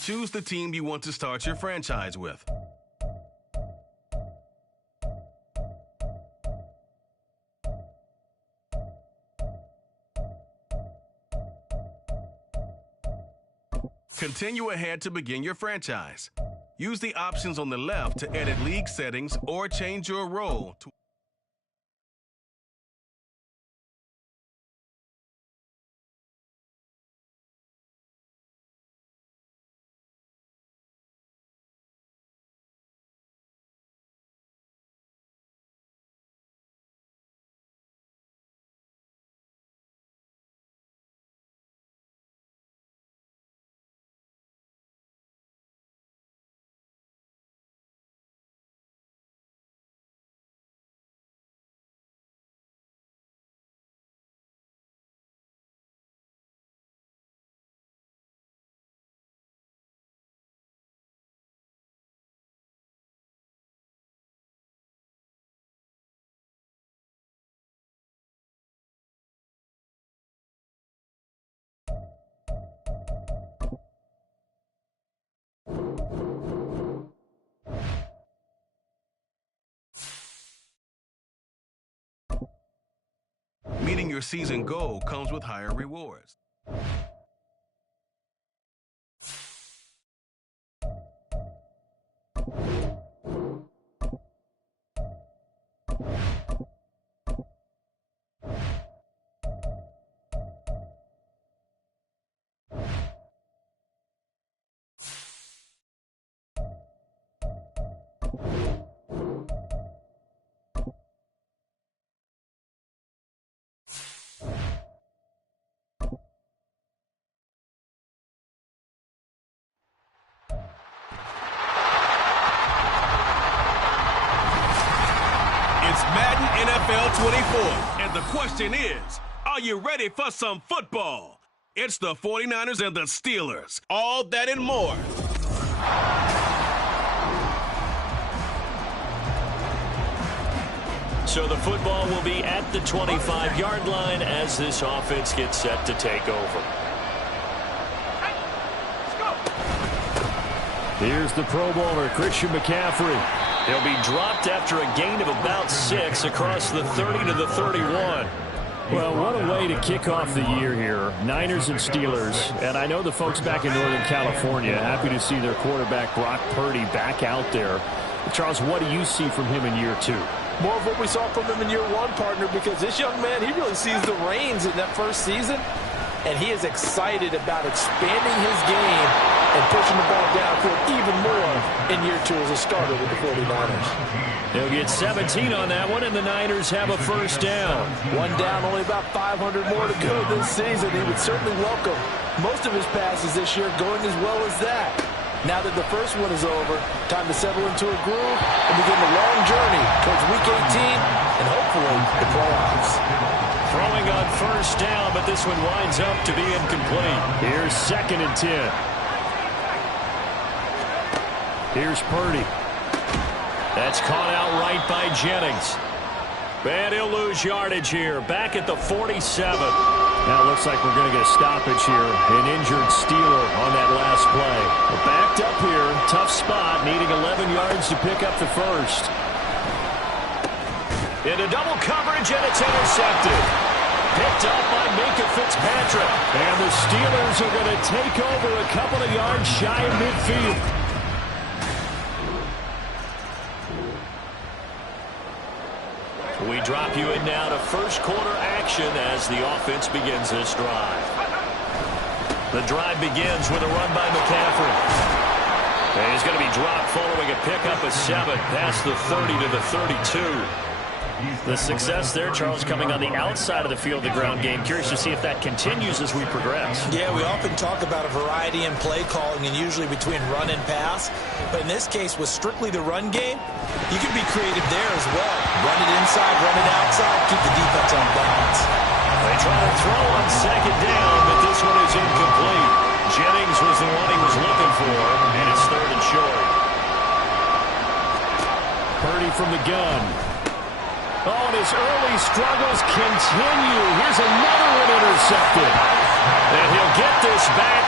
Choose the team you want to start your franchise with. Continue ahead to begin your franchise. Use the options on the left to edit league settings or change your role to meeting your season goal comes with higher rewards. It's Madden NFL 24, and the question is, are you ready for some football? It's the 49ers and the Steelers. All that and more. So the football will be at the 25-yard line as this offense gets set to take over. Here's the Pro Bowler, Christian McCaffrey. He'll be dropped after a gain of about 6 across the 30 to the 31. Well, what a way to kick off the year here. Niners and Steelers. And I know the folks back in Northern California happy to see their quarterback Brock Purdy back out there. Charles, what do you see from him in year 2? More of what we saw from him in year 1, partner, because this young man, he really sees the reins in that first season, and he is excited about expanding his game and pushing the ball downfield even more in year 2 as a starter with the 49ers. They'll get 17 on that one, and the Niners have a first down. One down, only about 500 more to go this season. He would certainly welcome most of his passes this year going as well as that. Now that the first one is over, time to settle into a groove and begin the long journey towards Week 18 and hopefully the playoffs. Throwing on first down, but this one winds up to be incomplete. Here's 2nd and 10. Here's Purdy. That's caught out right by Jennings. And he'll lose yardage here. Back at the 47. Now it looks like we're going to get a stoppage here. An injured Steeler on that last play. We're backed up here. Tough spot. Needing 11 yards to pick up the first. Into double coverage, and it's intercepted. Picked up by Minkah Fitzpatrick. And the Steelers are going to take over a couple of yards shy of midfield. We drop you in now to first quarter action as the offense begins this drive. The drive begins with a run by McCaffrey. And he's going to be dropped following a pickup of 7 past the 30 to the 32. The success there, Charles, coming on the outside of the field, the ground game. Curious to see if that continues as we progress. Yeah, we often talk about a variety in play calling and usually between run and pass. But in this case, with strictly the run game, you can be creative there as well. Run it inside, run it outside, keep the defense on balance. They try to throw on 2nd down, but this one is incomplete. Jennings was the one he was looking for, and it's 3rd and short. Purdy from the gun. Oh, and his early struggles continue. Here's another one intercepted. And he'll get this back.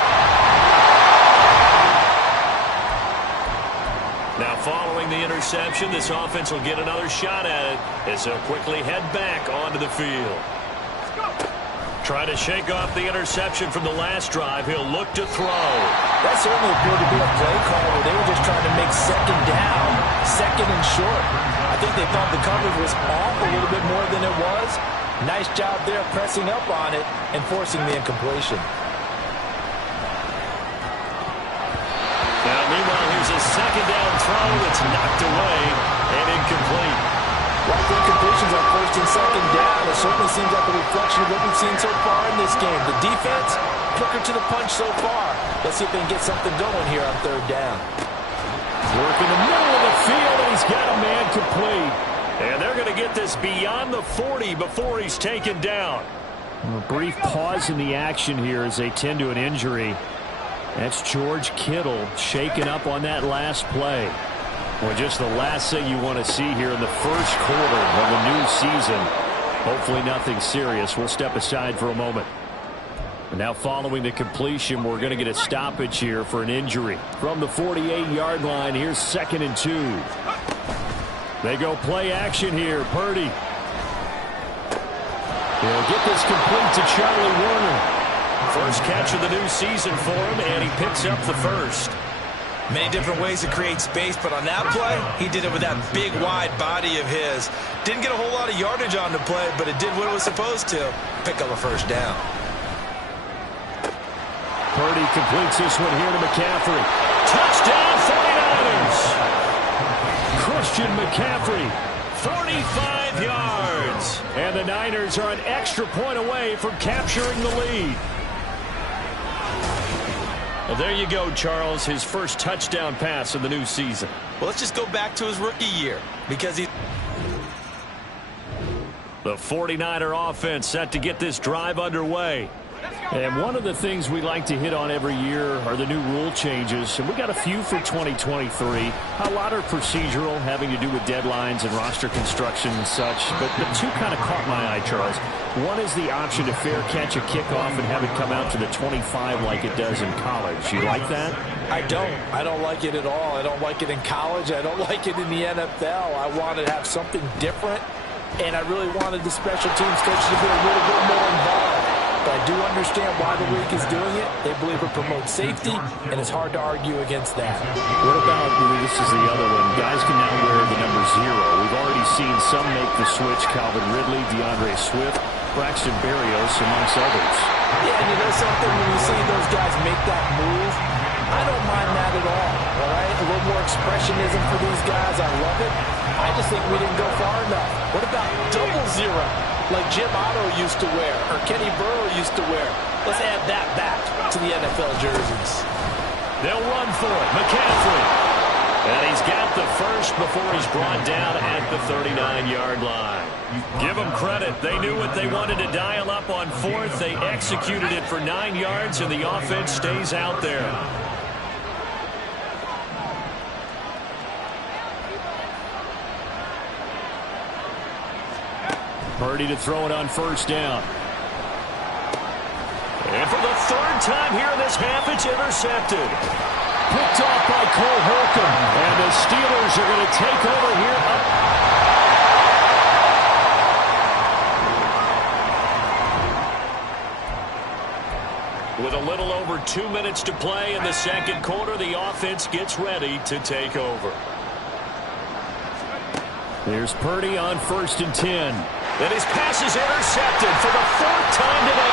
interception. This offense will get another shot at it as they'll quickly head back onto the field. Trying to shake off the interception from the last drive. He'll look to throw. That certainly appeared to be a play call where they were just trying to make second down, second and short. I think they thought the coverage was off a little bit more than it was. Nice job there pressing up on it and forcing the incompletion. Now, meanwhile, here's a second down throw that's knocked away and incomplete. Well, for incompletions on first and second down, it certainly seems like a reflection of what we've seen so far in this game. The defense, quicker to the punch so far. Let's see if they can get something going here on third down. Work in the middle of the field, and he's got a man complete. And they're going to get this beyond the 40 before he's taken down. A brief pause in the action here as they tend to an injury. That's George Kittle shaken up on that last play. Well, just the last thing you want to see here in the first quarter of the new season. Hopefully nothing serious. We'll step aside for a moment. And now following the completion, we're going to get a stoppage here for an injury. From the 48-yard line, here's 2nd and 2. They go play action here. Purdy. He'll get this complete to Charlie Warner. First catch of the new season for him, and he picks up the first. Many different ways to create space, but on that play, he did it with that big, wide body of his. Didn't get a whole lot of yardage on the play, but it did what it was supposed to. Pick up a first down. Purdy completes this one here to McCaffrey. Touchdown, 49ers! Christian McCaffrey. 45 yards. And the Niners are an extra point away from capturing the lead. Well, there you go, Charles. His first touchdown pass of the new season. Well, let's just go back to his rookie year because he... The 49er offense set to get this drive underway. And one of the things we like to hit on every year are the new rule changes. And we got a few for 2023. A lot are procedural, having to do with deadlines and roster construction and such. But the two kind of caught my eye, Charles. One is the option to fair catch a kickoff and have it come out to the 25 like it does in college. You like that? I don't. I don't like it at all. I don't like it in college. I don't like it in the NFL. I want to have something different. And I really wanted the special teams coaches to be a little bit more involved. But I do understand why the league is doing it. They believe it promotes safety, and it's hard to argue against that. What about, this is the other one, guys can now wear the number 0. We've already seen some make the switch, Calvin Ridley, DeAndre Swift, Braxton Berrios, amongst others. Yeah, and you know something, when you see those guys make that move, I don't mind that at all right? A little more expressionism for these guys. I love it. I just think we didn't go far enough. What about 00, like Jim Otto used to wear, or Kenny Burrow used to wear? Let's add that back to the NFL jerseys. They'll run for it. McCaffrey. And he's got the first before he's brought down at the 39-yard line. Give them credit. They knew what they wanted to dial up on fourth. They executed it for 9 yards, and the offense stays out there. Purdy to throw it on first down. And for the third time here in this half, it's intercepted. Picked off by Cole Holcomb. And the Steelers are going to take over here. With a little over 2 minutes to play in the second quarter, the offense gets ready to take over. There's Purdy on first and 10. And his pass is intercepted for the fourth time today.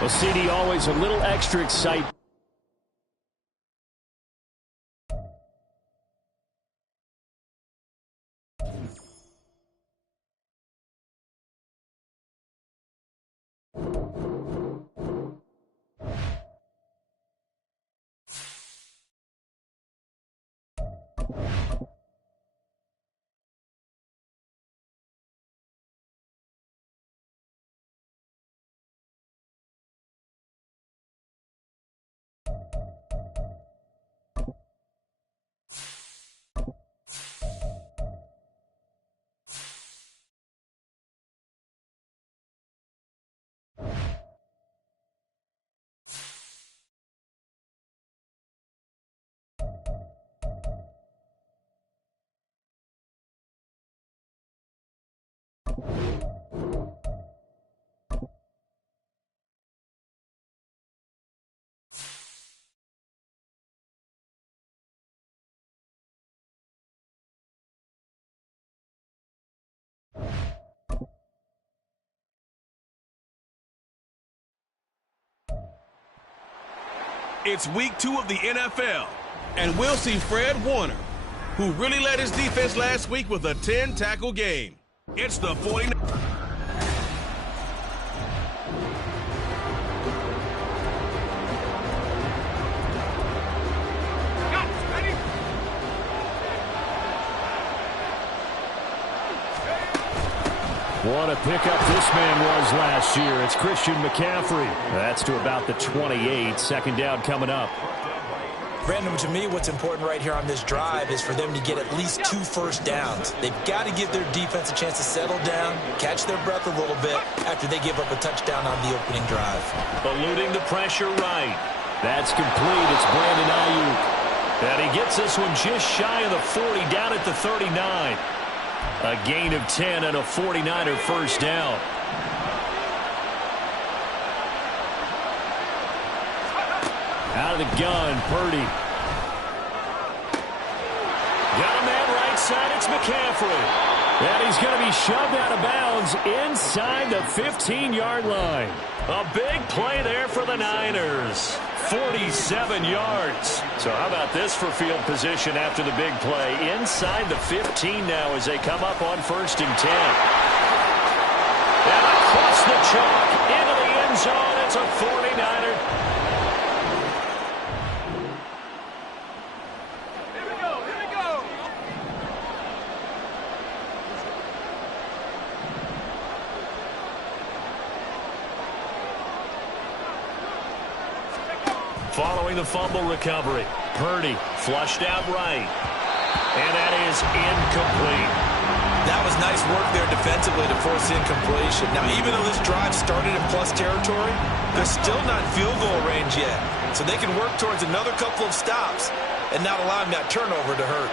Well, CD, always a little extra excitement. It's week 2 of the NFL, and we'll see Fred Warner, who really led his defense last week with a 10-tackle game. It's the 49ers. What a pickup this man was last year. It's Christian McCaffrey. That's to about the 28. Second down coming up. Brandon, to me, what's important right here on this drive is for them to get at least 2 first downs. They've got to give their defense a chance to settle down, catch their breath a little bit after they give up a touchdown on the opening drive. Eluding the pressure right. That's complete. It's Brandon Ayuk. And he gets this one just shy of the 40, down at the 39. A gain of 10 and a 49er first down. Out of the gun, Purdy. Got a man right side, it's McCaffrey. And he's going to be shoved out of bounds inside the 15-yard line. A big play there for the Niners. 47 yards. So how about this for field position after the big play? Inside the 15 now as they come up on 1st and 10. And across the chalk into the end zone. It's a 49er. Following the fumble recovery, Purdy flushed out right. And that is incomplete. That was nice work there defensively to force incompletion. Now, even though this drive started in plus territory, they're still not in field goal range yet. So they can work towards another couple of stops and not allowing that turnover to hurt.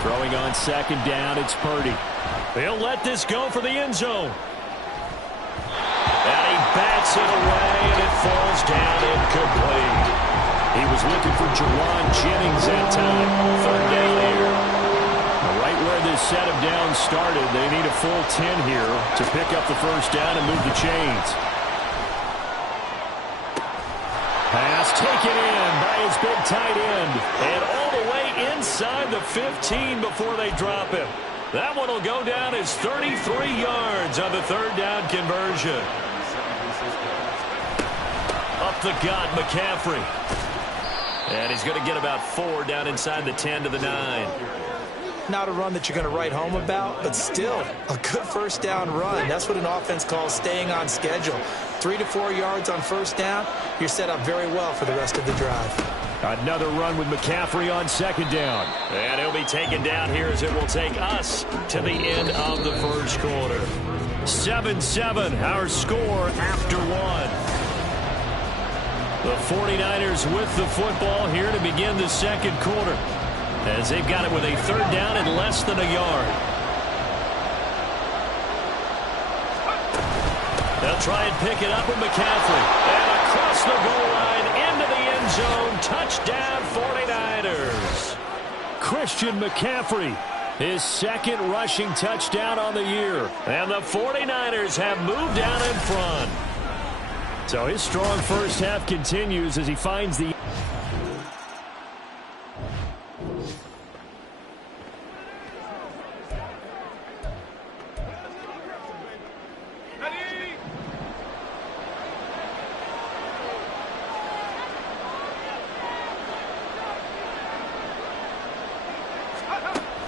Throwing on 2nd down, it's Purdy. They'll let this go for the end zone. And he bats it away, and it falls down incomplete. He was looking for Jawan Jennings that time. 3rd down here. Right where this set of downs started, they need a full 10 here to pick up the first down and move the chains. Pass taken in by his big tight end. And all the way inside the 15 before they drop him. That one will go down as 33 yards on the 3rd down conversion. Up the gut, McCaffrey. And he's going to get about 4 down inside the 10 to the 9. Not a run that you're going to write home about, but still a good first down run. That's what an offense calls staying on schedule. 3 to 4 yards on first down, you're set up very well for the rest of the drive. Another run with McCaffrey on 2nd down. And he'll be taken down here as it will take us to the end of the first quarter. 7-7, our score after 1. The 49ers with the football here to begin the 2nd quarter, as they've got it with a 3rd down and less than a yard. They'll try and pick it up with McCaffrey. And across the goal line into the end zone. Touchdown 49ers. Christian McCaffrey, his 2nd rushing touchdown on the year. And the 49ers have moved down in front. So his strong first half continues as he finds the...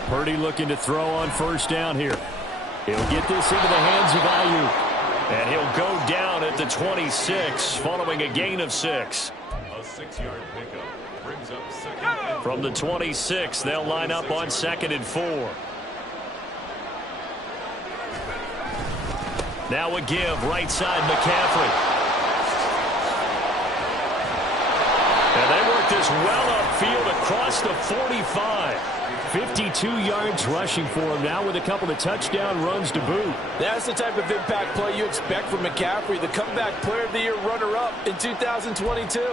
Purdy looking to throw on 1st down here. He'll get this into the hands of Ayuk. And he'll go down at the 26 following a gain of 6. A 6-yard pickup brings up 2nd. From the 26, they'll line up on 2nd and 4. Now a give right side McCaffrey. And they work this well upfield across the 45. 52 yards rushing for him now with a couple of touchdown runs to boot. That's the type of impact play you expect from McCaffrey, the comeback player of the year runner-up in 2022.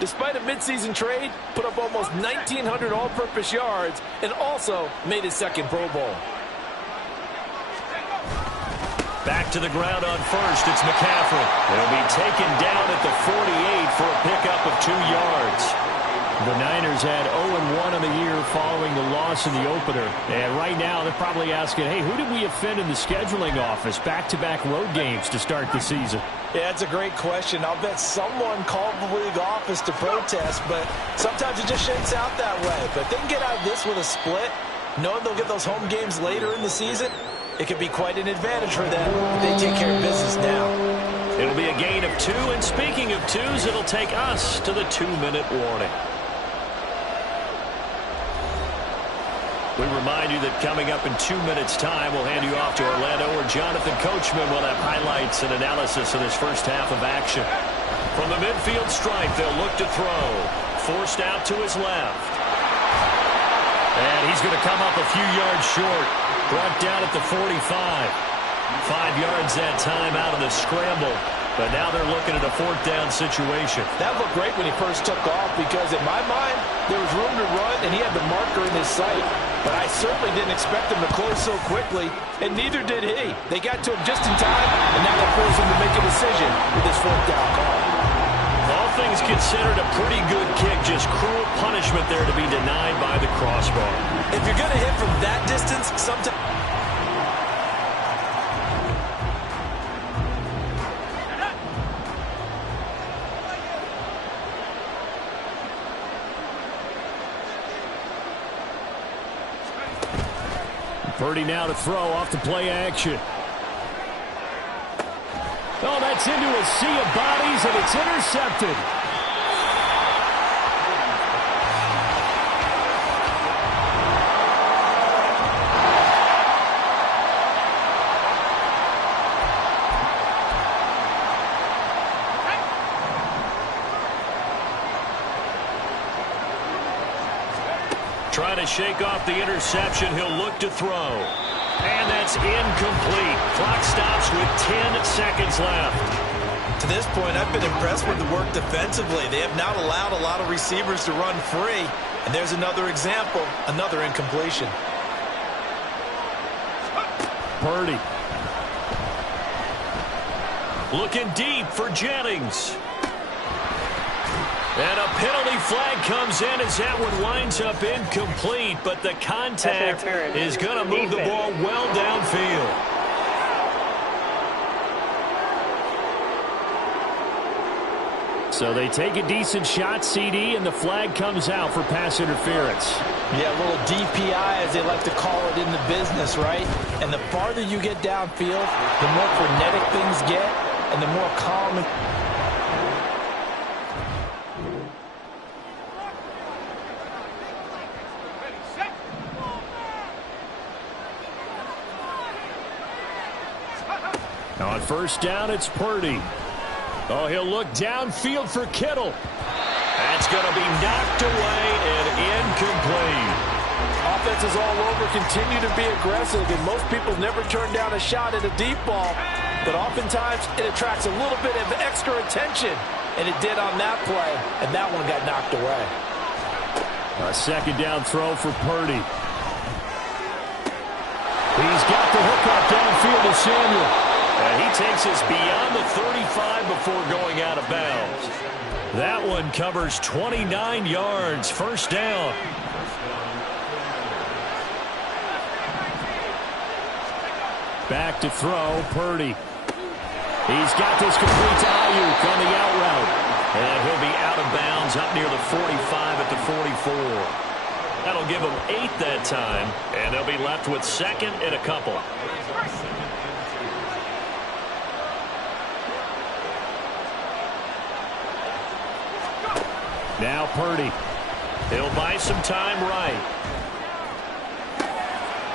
Despite a midseason trade, put up almost 1,900 all-purpose yards and also made his 2nd Pro Bowl. Back to the ground on first. It's McCaffrey. They'll be taken down at the 48 for a pickup of 2 yards. The Niners had 0-1 on the year following the loss in the opener. And right now they're probably asking, hey, who did we offend in the scheduling office? Back-to-back road games to start the season. Yeah, that's a great question. I'll bet someone called the league office to protest, but sometimes it just shakes out that way. But if they can get out of this with a split, knowing they'll get those home games later in the season, it could be quite an advantage for them if they take care of business now. It'll be a gain of 2, and speaking of 2s, it'll take us to the 2-minute warning. We remind you that coming up in 2 minutes' time, we'll hand you off to Orlando, where Jonathan Coachman will have highlights and analysis of this first half of action. From the midfield stripe, they'll look to throw. Forced out to his left. And he's going to come up a few yards short. Brought down at the 45. 5 yards that time out of the scramble. But now they're looking at a 4th down situation. That looked great when he first took off because, in my mind, there was room to run and he had the marker in his sight. But I certainly didn't expect him to close so quickly, and neither did he. They got to him just in time, and now they're forcing him to make a decision with this 4th down call. All things considered, a pretty good kick. Just cruel punishment there to be denied by the crossbar. If you're going to hit from that distance, sometimes... 30 now to throw off the play action. Oh, that's into a sea of bodies, and it's intercepted. Trying to shake off the interception. He'll look to throw. And that's incomplete. Clock stops with 10 seconds left. To this point, I've been impressed with the work defensively. They have not allowed a lot of receivers to run free. And there's another example, another incompletion. Purdy. Looking deep for Jennings. And a penalty flag comes in as that one winds up incomplete, but the contact is going to move the ball well downfield. So they take a decent shot, CD, and the flag comes out for pass interference. Yeah, a little DPI, as they like to call it in the business, right? And the farther you get downfield, the more frenetic things get, and the more calm. On first down, it's Purdy. Oh, he'll look downfield for Kittle. That's going to be knocked away and incomplete. Offenses all over continue to be aggressive, and most people never turn down a shot at a deep ball. But oftentimes, it attracts a little bit of extra attention, and it did on that play, and that one got knocked away. A second down throw for Purdy. He's got the hookup downfield to Samuel. And he takes us beyond the 35 before going out of bounds. That one covers 29 yards. First down. Back to throw, Purdy. He's got this complete to Ayuk on the out route. And he'll be out of bounds up near the 45 at the 44. That'll give them 8 that time, and they'll be left with second and a couple. Now Purdy. He'll buy some time right.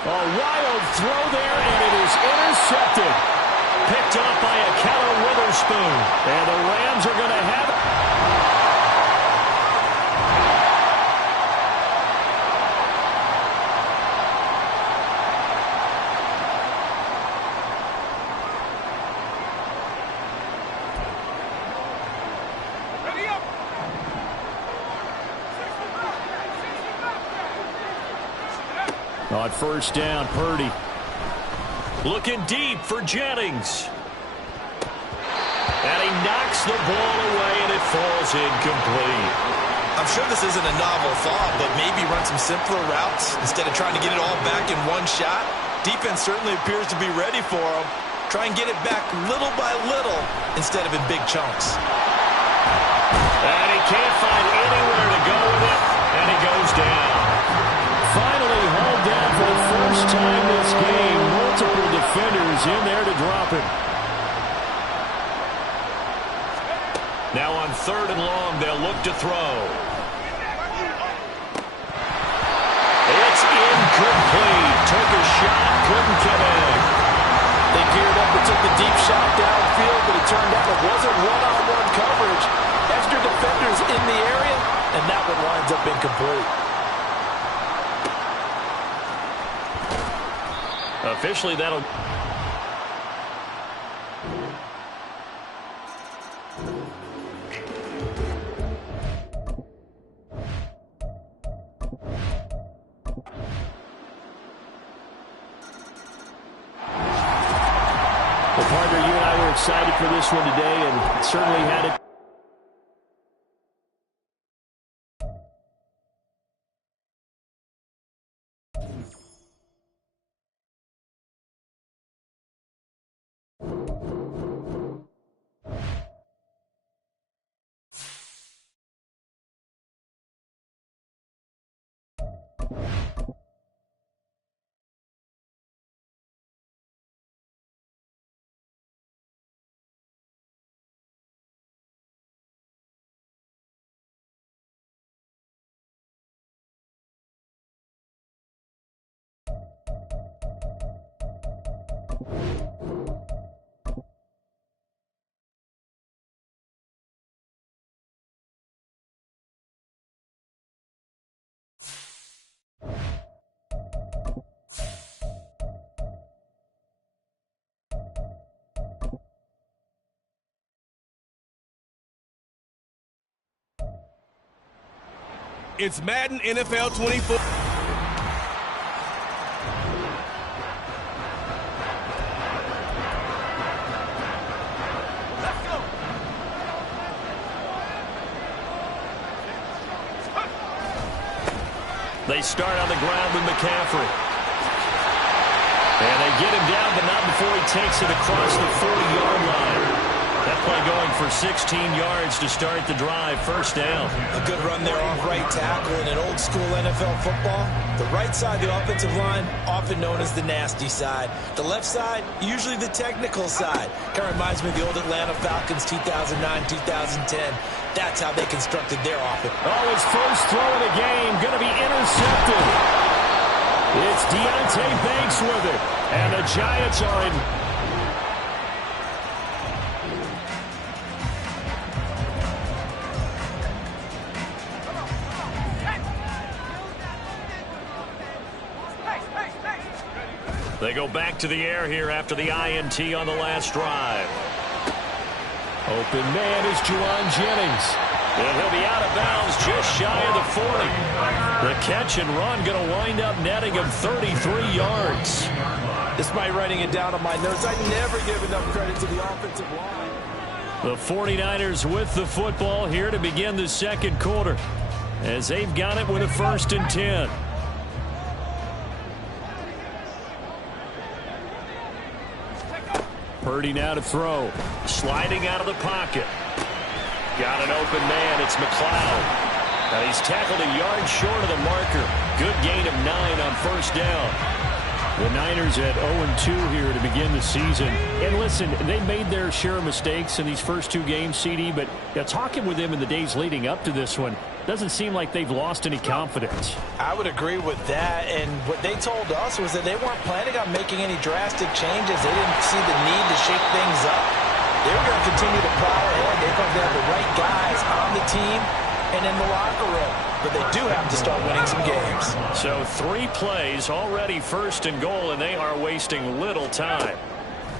A wild throw there, and it is intercepted. Picked up by a Keller Witherspoon. And the Rams are going to have it. On first down, Purdy. Looking deep for Jennings. And he knocks the ball away, and it falls incomplete. I'm sure this isn't a novel thought, but maybe run some simpler routes instead of trying to get it all back in one shot. Defense certainly appears to be ready for him. Try and get it back little by little instead of in big chunks. And he can't find anywhere to go with it, and he goes down. Finally hauled down for the first time this game. Multiple defenders in there to drop him. Now on 3rd and long, they'll look to throw. It's incomplete. Took a shot, couldn't connect. They geared up and took the deep shot downfield, but it turned out it wasn't one-on-one coverage. Extra defenders in the area, and that one winds up incomplete. Officially, that'll... Well, partner, you and I were excited for this one today, and certainly had it. It's Madden NFL 24. They start on the ground with McCaffrey. And they get him down, but not before he takes it across the 40-yard line. That play going for 16 yards to start the drive. First down. A good run there off right tackle. In an old-school NFL football, the right side of the offensive line, often known as the nasty side. The left side, usually the technical side. Kind of reminds me of the old Atlanta Falcons 2009-2010. That's how they constructed their offense. Oh, his first throw of the game going to be intercepted. It's Deontay Banks with it. And the Giants are in. They go back to the air here after the INT on the last drive. Open man is Juwan Jennings. And he'll be out of bounds just shy of the 40. The catch and run going to wind up netting him 33 yards. Despite writing it down on my notes, I never give enough credit to the offensive line. The 49ers with the football here to begin the second quarter, as they've got it with a 1st and 10. Purdy now to throw. Sliding out of the pocket. Got an open man. It's McLeod. And he's tackled a yard short of the marker. Good gain of 9 on first down. The Niners at 0-2 here to begin the season. And listen, they made their share of mistakes in these first 2 games, CD, but talking with them in the days leading up to this one, doesn't seem like they've lost any confidence. I would agree with that, and what they told us was that they weren't planning on making any drastic changes. They didn't see the need to shake things up. They were going to continue to plow ahead. They're going to have the right guys on the team and in the locker room. But they do have to start winning some games. So 3 plays, already 1st and goal, and they are wasting little time.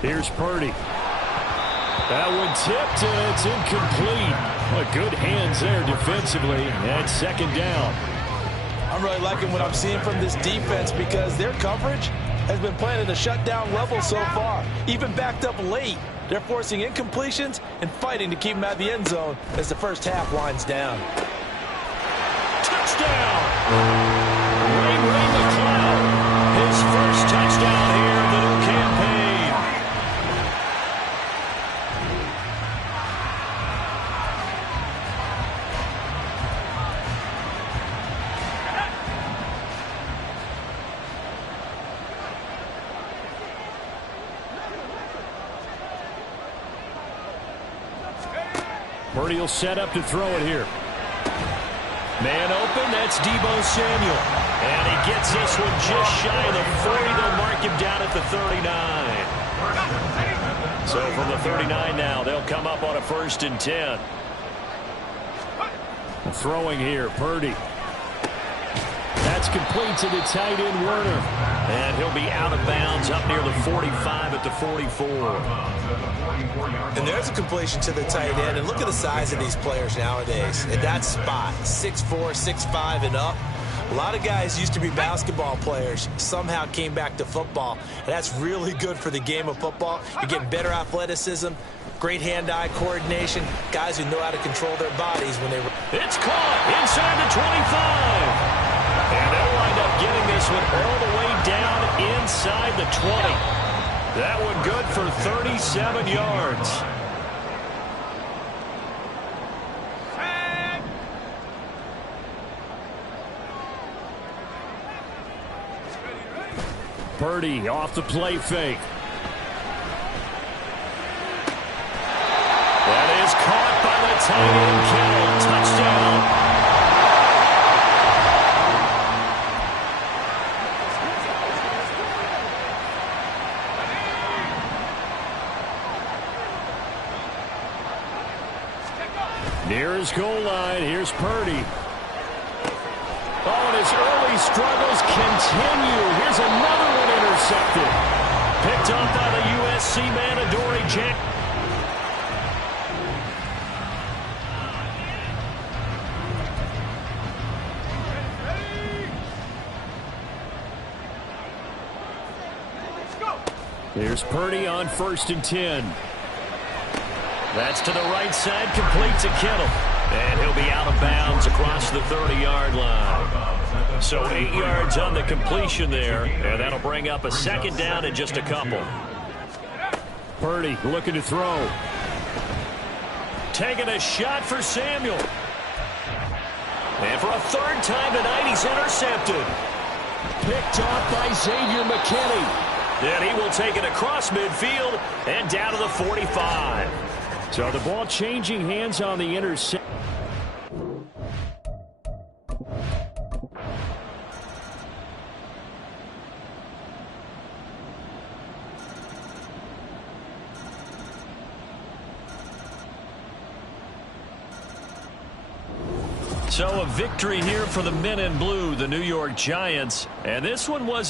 Here's Purdy. That one tipped, and it's incomplete. Good hands there defensively at 2nd down. I'm really liking what I'm seeing from this defense because their coverage has been playing at a shutdown level so far, even backed up late. They're forcing incompletions and fighting to keep him out of the end zone as the first half winds down. Touchdown! Ray McCloud, his first touchdown here in the new campaign. Purdy will set up to throw it here. Man open, that's Deebo Samuel. And he gets this one just shy of the 40. They'll mark him down at the 39. So from the 39 now, they'll come up on a 1st and 10. Throwing here, Purdy. That's complete to the tight end, Werner. And he'll be out of bounds up near the 45 at the 44. And there's a completion to the tight end. And look at the size of these players nowadays. At that spot, 6'4", 6'5", and up. A lot of guys used to be basketball players, somehow came back to football. And that's really good for the game of football. You're getting better athleticism, great hand-eye coordination, guys who know how to control their bodies when they... It's caught inside the 25. And they'll wind up getting this one all the way down inside the 20. That one good for 37 yards. Purdy off the play fake. That is caught by the tight end, Kittle. Touchdown. Near his goal line, here's Purdy. Oh, and his early struggles continue. Here's another one intercepted. Picked off by the USC man, Adoree Jackson. Here's Purdy on 1st and 10. That's to the right side, complete to Kittle. And he'll be out of bounds across the 30-yard line. So 8 yards on the completion there, and that'll bring up a 2nd down in just a couple. Purdy looking to throw. Taking a shot for Samuel. And for a 3rd time tonight, he's intercepted. Picked off by Xavier McKinney. Then he will take it across midfield and down to the 45. So the ball changing hands on the interception. So a victory here for the men in blue, the New York Giants. And this one was